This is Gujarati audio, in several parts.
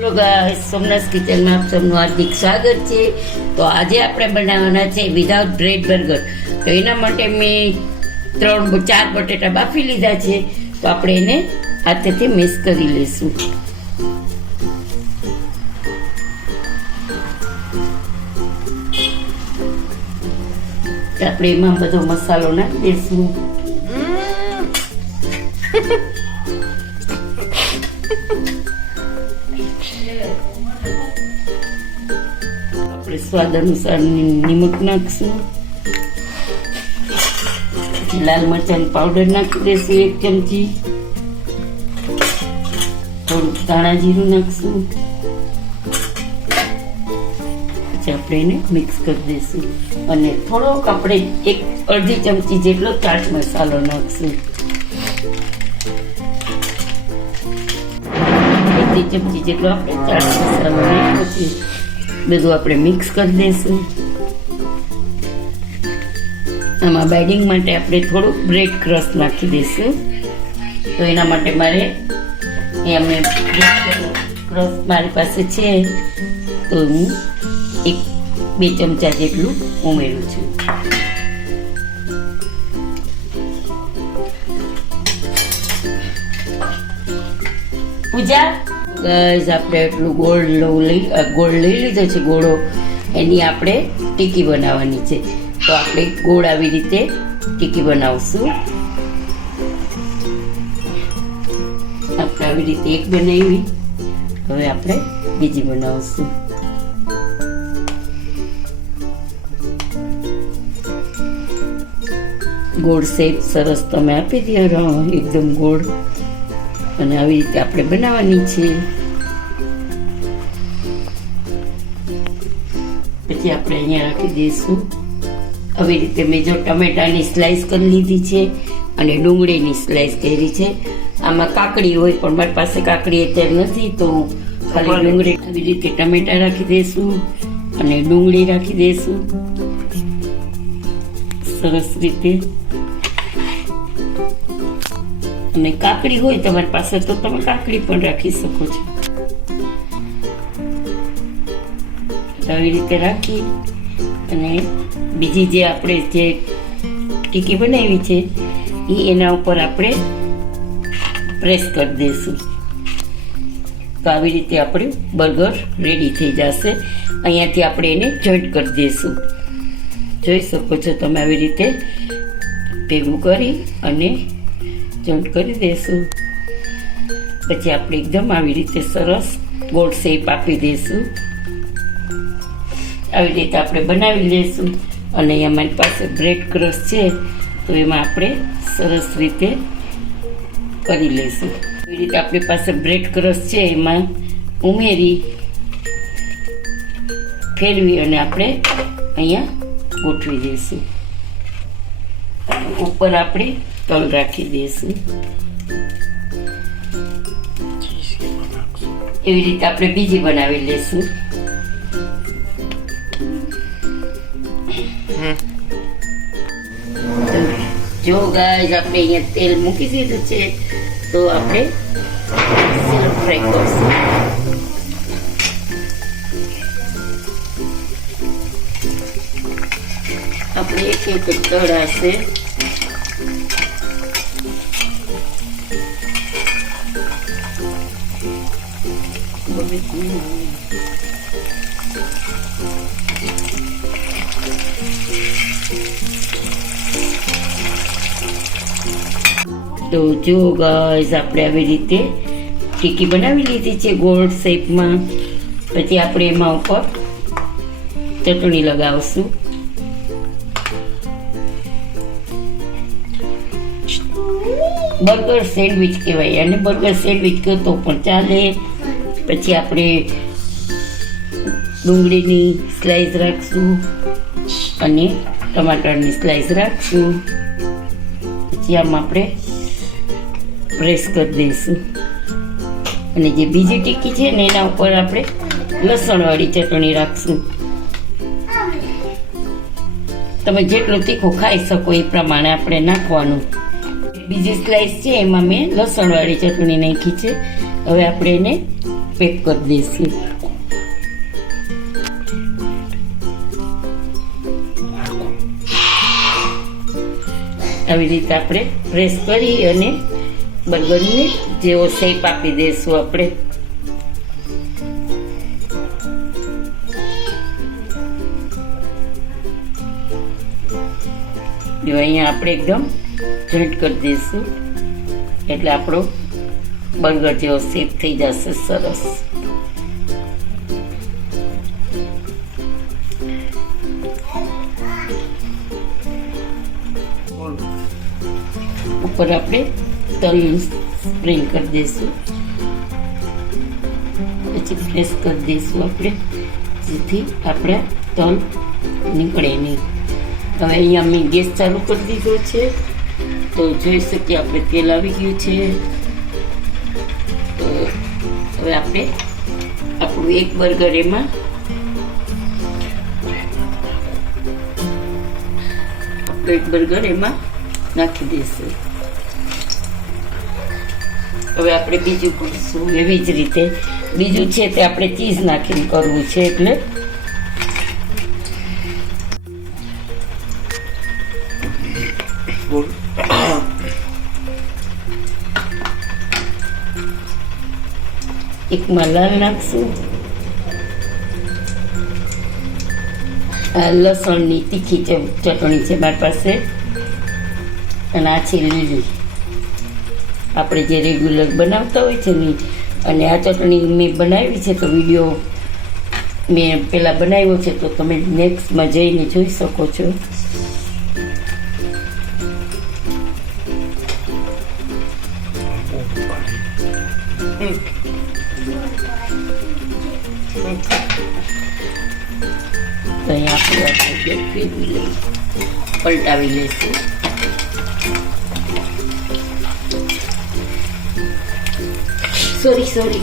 હેલો ગાઈસ, સોમનાથ કિચનમાં આપ સૌનું હાર્દિક સ્વાગત છે. તો આજે આપણે બનાવવાના છે વિધાઉટ બ્રેડ બર્ગર. તો એના માટે મેં 4 બટેટા બાફી લીધા છે. તો આપણે એને હાથેથી મિક્સ કરી લઈશું. આપણે એમાં બધો મસાલો નાખી દઈશું. આપણે સ્વાદ અનુસાર નિમક નાખશું. લાલ મરચાં પાવડર નાખી દઈશું 1 ચમચી. થોડુંક ધાણા જીરું નાખશું. પછી આપણે એને મિક્સ કરી દઈશું અને થોડોક આપણે 1-1.5 ચમચી જેટલો ચાટ મસાલો નાખશું. 1 ચમચી જેટલો આપણે ચાટ મસાલો નાખ્યો છે. બધું આપણે મિક્સ કરી દઈશું. આમાં બાઇડિંગ માટે આપણે થોડુંક બ્રેડ ક્રશ નાખી દઈશું. તો એના માટે મારે અહીંયા મેં ક્રશ મારી પાસે છે, તો હું 1-2 ચમચા જેટલું ઉમેરું છું. પૂજા ગાઈસ, આપણે એટલું ગોળ લઈ લીધો છે. ગોળો એની આપણે ટીકી બનાવવાની છે. તો આપણે ગોળ આવી રીતે ટીકી બનાવશું. આપણે આવી રીતે એક બનાવી, હવે આપણે બીજી બનાવશું. ગોળ શેપ સરસ તમે આપી દો, એકદમ ગોળ. અને આવી રીતે આપણે બનાવવાની છે. પછી આપણે અહીંયા રાખી દઈશું. આવી રીતે મેં જો ટમેટાની સ્લાઈસ કરી લીધી છે અને ડુંગળીની સ્લાઈસ કરી છે. આમાં કાકડી હોય પણ મારી પાસે કાકડી અત્યારે નથી, તો ખાલી ડુંગળી. આવી રીતે ટમેટા રાખી દઈશું અને ડુંગળી રાખી દઈશું સરસ રીતે. અને કાકડી હોય તમારી પાસે તો તમે કાકડી પણ રાખી શકો છો. આવી રીતે રાખી અને બીજી જે આપણે જે ટીકી બનાવી છે એ એના ઉપર આપણે પ્રેસ કરી દઈશું. તો આવી રીતે આપણું બર્ગર રેડી થઈ જશે. અહીંયાથી આપણે એને જોઈન્ટ કરી દઈશું. જોઈ શકો છો તમે, આવી રીતે ભેગું કરી અને જોઈન્ટ કરી દઈશું. પછી આપણે એકદમ આવી રીતે સરસ ગોળ શેપ આપી દઈશું. આવી રીતે આપણે બનાવી લઈશું. અને અહીંયા મારી પાસે બ્રેડ ક્રશ છે, તો એમાં આપણે સરસ રીતે કરી લઈશું. એવી રીતે આપણી પાસે બ્રેડ ક્રશ છે, એમાં ઉમેરી ફેરવી અને આપણે અહીંયા ગોઠવી દઈશું. ઉપર આપણે તલ રાખી દઈશું. એવી રીતે આપણે બીજી બનાવી લઈશું. જો ગાઈસ, આપણે અહીંયા તેલ મૂકી દીધું છે, તો આપણે સેલો ફ્રાય કરશું. આપણે એક તળાશે. તો જો ગાઈસ, આપણે આવી રીતે ટીકી બનાવી લીધી છે ગોળ શેપમાં. પછી આપણે એમાં ઉપર ચટણી લગાવશું. બર્ગર સેન્ડવિચ કહેવાય, અને બર્ગર સેન્ડવિચ કહો તો પણ ચાલે. પછી આપણે ડુંગળીની સ્લાઈસ રાખશું અને ટમાટરની સ્લાઈસ રાખશું. પછી આમાં આપણે પ્રેસ કરી દઈશું. અને જે બીજી ટીકી છે ને એના ઉપર આપણે લસણવાળી ચટણી રાખશું. તમે જેટલું તીખું ખાઈ શકો એ પ્રમાણે આપણે નાખવાનું. બીજી સ્લાઈસ છે એમાં મેં લસણવાળી ચટણી નાખી છે. હવે આપણે એને પેક કરી દઈશું. આવી રીતે આપણે પ્રેસ કરી અને બર્ગરને જેવો શેપ આપી દઈશું આપણે. જો અહીંયા આપણે એકદમ જોઈન્ટ કરી દઈશું એટલે આપણો બર્ગર જેવો શેપ થઈ જશે સરસ. ઉપર આપણે તલ સ્પ્રિંગ કરી દઈશું, પછી પ્રેસ કરી દઈશું આપણે જેથી આપણા તલ નીકળે નહીં. હવે અહીંયા મેં ગેસ ચાલુ કરી દીધો છે તો જોઈ શકીએ આપણે તેલ આવી ગયું છે. તો હવે આપણે આપણું એક બર્ગર એમાં નાખી દઈશું. હવે આપણે બીજું કરીશું એવી જ રીતે. બીજું છે તે આપણે ચીઝ નાખીને કરવું છે એટલે એકમાં લાલ નાખશું, લસણની તીખી ચટણી છે મારી પાસે, અને આ છે લીલી આપણે જે રેગ્યુલર બનાવતા હોય છે ને. અને આ ચટણી મેં બનાવી છે તો વિડીયો મેં પહેલાં બનાવ્યો છે તો તમે નેક્સ્ટમાં જઈને જોઈ શકો છો. તો અહીંયા આપણે ફેરવી લઈએ, પલટાવી લઈશું. સોરી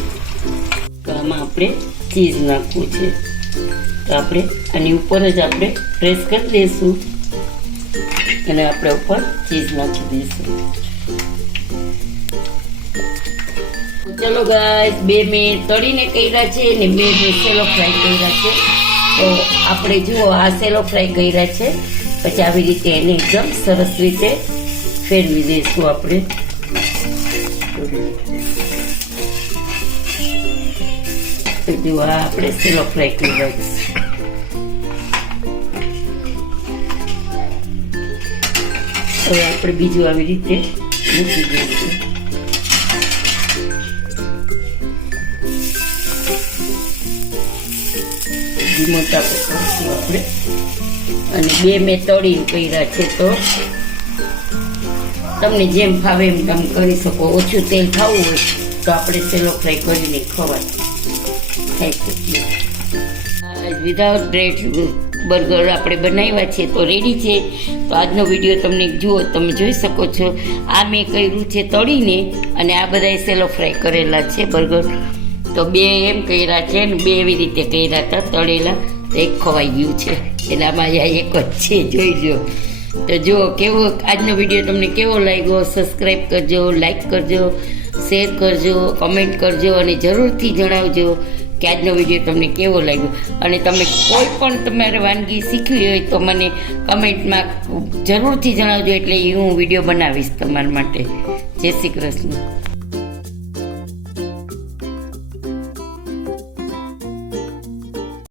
તો આમાં આપણે ચીઝ નાખવું છે તો આપણે આની ઉપર જ આપણે પ્રેસ કરી દઈશું અને આપણે ઉપર ચીઝ નાખી દઈશું. ચલો ગાઈસ, 2 મેં તળીને કર્યા છે અને 2 મેં સેલો ફ્રાય કર્યા છે. તો આપણે જુઓ આ સેલો ફ્રાય કર્યા છે, પછી આવી રીતે એને એકદમ સરસ રીતે ફેરવી દઈશું આપણે. જુઓ આ આપણે સેલો ફ્રાય કર્યા છે. હવે આપણે બીજું આવી રીતે મૂકી દઈશું. મોટા કરીશું આપણે. અને 2 મેં તળીને કર્યા છે તો તમને જેમ ફાવે એમ તમે કરી શકો. ઓછું તેલ ખાવું હોય તો આપણે સેલો ફ્રાય કરીને ખવાય ખાઈ શકીએ. વિધાઉટ બ્રેડ બર્ગર આપણે બનાવ્યા છે તો રેડી છે. તો આજનો વિડીયો તમને જુઓ, તમે જોઈ શકો છો. આ મેં કર્યું છે તળીને અને આ બધા સેલો ફ્રાય કરેલા છે બર્ગર. તો 2 એમ કર્યા છે ને 2 એવી રીતે કર્યા હતા તળેલા, તો એક ખવાઈ ગયું છે એટલે આમાં એક જ છે, જોઈ લો. તો જો કેવો આજનો વિડીયો તમને કેવો લાગ્યો, સબસ્ક્રાઈબ કરજો, લાઈક કરજો, શેર કરજો, કમેન્ટ કરજો અને જરૂરથી જણાવજો કે આજનો વિડીયો તમને કેવો લાગ્યો. અને તમે કોઈ પણ તમારે વાનગી શીખવી હોય તો મને કમેન્ટમાં જરૂરથી જણાવજો, એટલે હું વિડીયો બનાવીશ તમારા માટે. જય શ્રી કૃષ્ણ.